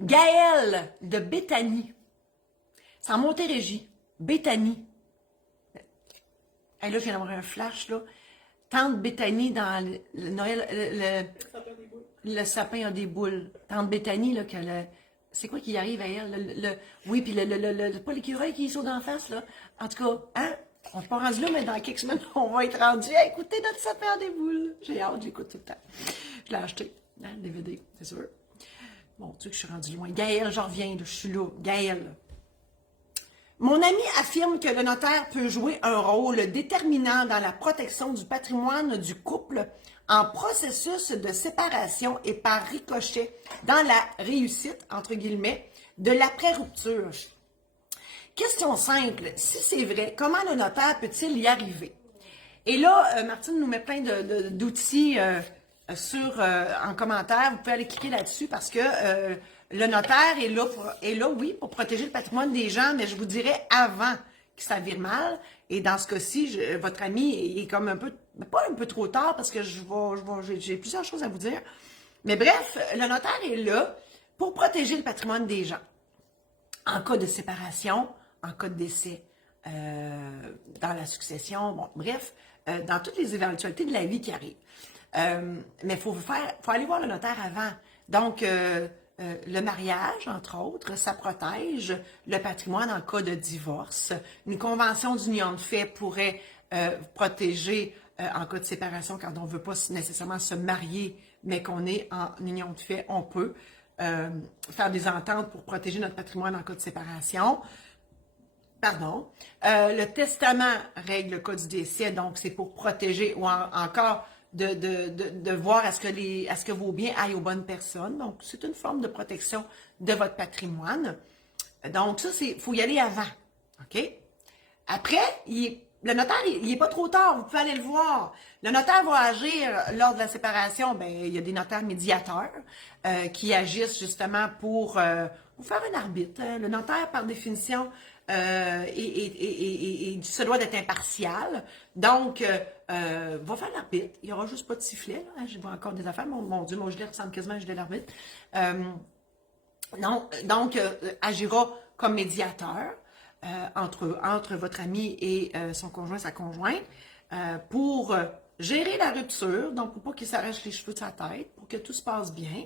Gaëlle de Béthanie. C'est en Montérégie. Béthanie. Hey, là, je viens d'avoir un flash, là. Tante Béthanie dans le Noël, le sapin a des boules. Tante Béthanie, là, c'est quoi qui arrive à elle? Oui, puis pas l'écureuil qui est sur d'en face, là. En tout cas, hein? On n'est pas rendu là, mais dans quelques semaines, on va être rendu à écouter notre sapin a des boules. J'ai hâte, je l'écoute tout le temps. Je l'ai acheté, hein, le DVD, c'est sûr. Mon Dieu, que je suis rendue loin. Gaëlle, j'en reviens, là, je suis là. Gaëlle. Mon ami affirme que le notaire peut jouer un rôle déterminant dans la protection du patrimoine du couple en processus de séparation et par ricochet dans la réussite, entre guillemets, de l'après-rupture. Question simple, si c'est vrai, comment le notaire peut-il y arriver? Et là, Martine nous met plein d'outils en commentaire. Vous pouvez aller cliquer là-dessus parce que le notaire est là, oui, pour protéger le patrimoine des gens, mais je vous dirais avant que ça vire mal. Et dans ce cas-ci, votre ami est comme un peu, pas un peu trop tard parce que j'ai plusieurs choses à vous dire. Mais bref, le notaire est là pour protéger le patrimoine des gens. En cas de séparation, en cas de décès, dans la succession, bon, bref, dans toutes les éventualités de la vie qui arrivent. Mais il faut aller voir le notaire avant. Donc, le mariage, entre autres, ça protège le patrimoine en cas de divorce. Une convention d'union de fait pourrait protéger en cas de séparation quand on ne veut pas nécessairement se marier, mais qu'on est en union de fait, on peut faire des ententes pour protéger notre patrimoine en cas de séparation. Pardon. Le testament règle le cas du décès, donc c'est pour protéger ou encore de voir à ce que vos biens aillent aux bonnes personnes. Donc, c'est une forme de protection de votre patrimoine. Donc, ça, il faut y aller avant. OK? Après, le notaire, il n'est pas trop tard, vous pouvez aller le voir. Le notaire va agir lors de la séparation. Bien, il y a des notaires médiateurs qui agissent justement pour faire un arbitre. Le notaire, par définition, se doit d'être impartial. Donc, va faire l'arbitre. Il n'y aura juste pas de sifflet. Là, hein. Je vois encore des affaires. Mon Dieu, mon gilet ressemble quasiment à un gilet d'arbitre. Donc, agira comme médiateur entre votre ami et son conjoint, sa conjointe, pour gérer la rupture, donc pour pas qu'il s'arrache les cheveux de sa tête, pour que tout se passe bien.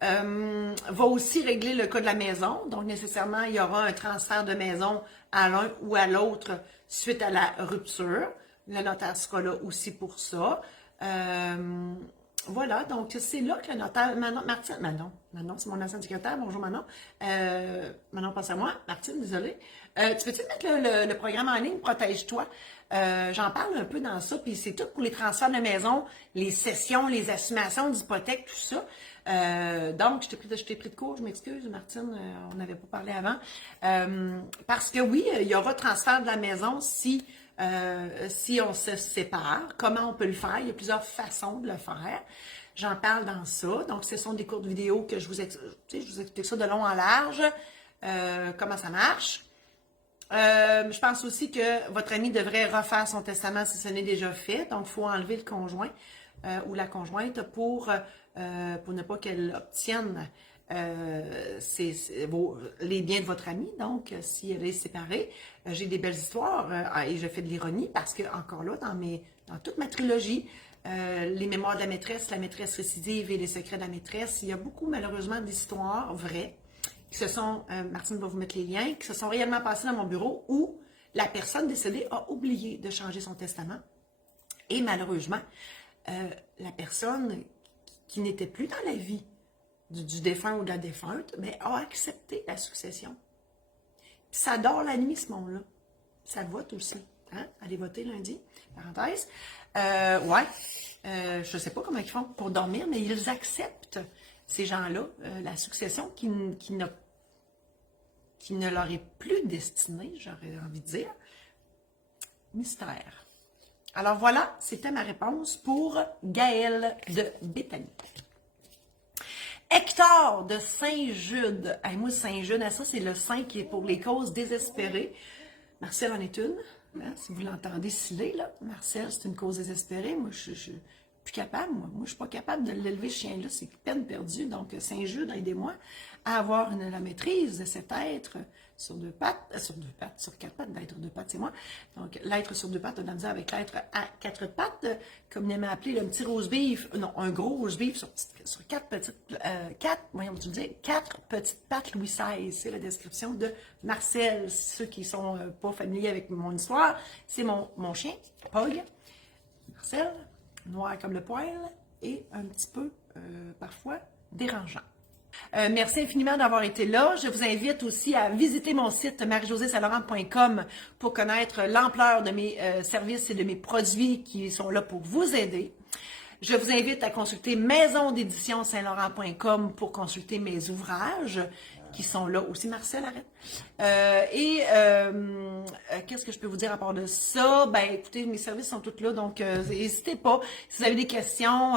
Va aussi régler le cas de la maison. Donc, nécessairement, il y aura un transfert de maison à l'un ou à l'autre suite à la rupture. Le notaire sera là aussi pour ça. Voilà, donc c'est là que le notaire... Manon, c'est mon ancienne secrétaire. Bonjour Manon. Manon, pense à moi. Martine, désolée. Tu peux-tu mettre le programme en ligne, Protège-toi? J'en parle un peu dans ça, puis c'est tout pour les transferts de maison, les cessions, les assumations d'hypothèques, tout ça. Donc, je t'ai pris de court, je m'excuse, Martine, on n'avait pas parlé avant. Parce que oui, il y aura transfert de la maison si on se sépare. Comment on peut le faire? Il y a plusieurs façons de le faire. J'en parle dans ça. Donc, ce sont des courtes vidéos que je vous explique ça de long en large, comment ça marche. Je pense aussi que votre ami devrait refaire son testament si ce n'est déjà fait. Donc, il faut enlever le conjoint ou la conjointe pour ne pas qu'elle obtienne les biens de votre ami. Donc, si elle est séparée, j'ai des belles histoires et je fais de l'ironie parce que, encore là, dans toute ma trilogie, les mémoires de la maîtresse récidive et les secrets de la maîtresse, il y a beaucoup, malheureusement, d'histoires vraies qui se sont, Martine va vous mettre les liens, qui se sont réellement passées dans mon bureau où la personne décédée a oublié de changer son testament. Et malheureusement, la personne qui n'était plus dans la vie du défunt ou de la défunte, mais a accepté la succession. Puis ça dort la nuit, ce monde-là. Ça vote aussi. Hein? Allez voter lundi, parenthèse. Je ne sais pas comment ils font pour dormir, mais ils acceptent, ces gens-là, la succession qui ne leur est plus destinée, j'aurais envie de dire. Mystère. Alors voilà, c'était ma réponse pour Gaëlle de Béthanie. Hector de Saint-Jude. Hey, moi, Saint-Jude, ça, c'est le saint qui est pour les causes désespérées. Marcel en est une. Hein, si vous l'entendez sciller, là. Marcel, c'est une cause désespérée. Moi, je plus capable, moi. Moi, je suis pas capable de l'élever, ce chien-là. C'est peine perdue. Donc, Saint-Jude, aidez-moi à avoir la maîtrise de cet être sur deux pattes, sur quatre pattes, l'être deux pattes, c'est moi. Donc, l'être sur deux pattes, on a misère avec l'être à quatre pattes, comme on aimait appeler le petit rose beef, non, un gros rose beef sur quatre petites, quatre petites pattes Louis XVI. C'est la description de Marcel. Ceux qui sont pas familiers avec mon histoire, c'est mon chien, Pog, Marcel, noir comme le poil et un petit peu, parfois, dérangeant. Merci infiniment d'avoir été là. Je vous invite aussi à visiter mon site marie-josée-saint-laurent.com pour connaître l'ampleur de mes services et de mes produits qui sont là pour vous aider. Je vous invite à consulter maison d'édition saint-laurent.com pour consulter mes ouvrages qui sont là aussi. Marcel, arrête. Qu'est-ce que je peux vous dire à part de ça? Ben, écoutez, mes services sont tous là, donc n'hésitez pas. Si vous avez des questions,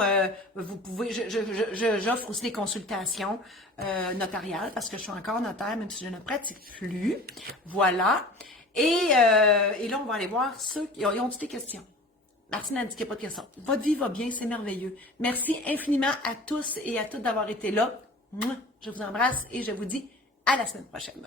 vous pouvez. J'offre aussi des consultations notariales parce que je suis encore notaire, même si je ne pratique plus. Voilà. Et là, on va aller voir ceux qui ont des questions. Martine a dit qu'il n'y a pas de questions. Votre vie va bien, c'est merveilleux. Merci infiniment à tous et à toutes d'avoir été là. Je vous embrasse et je vous dis à la semaine prochaine.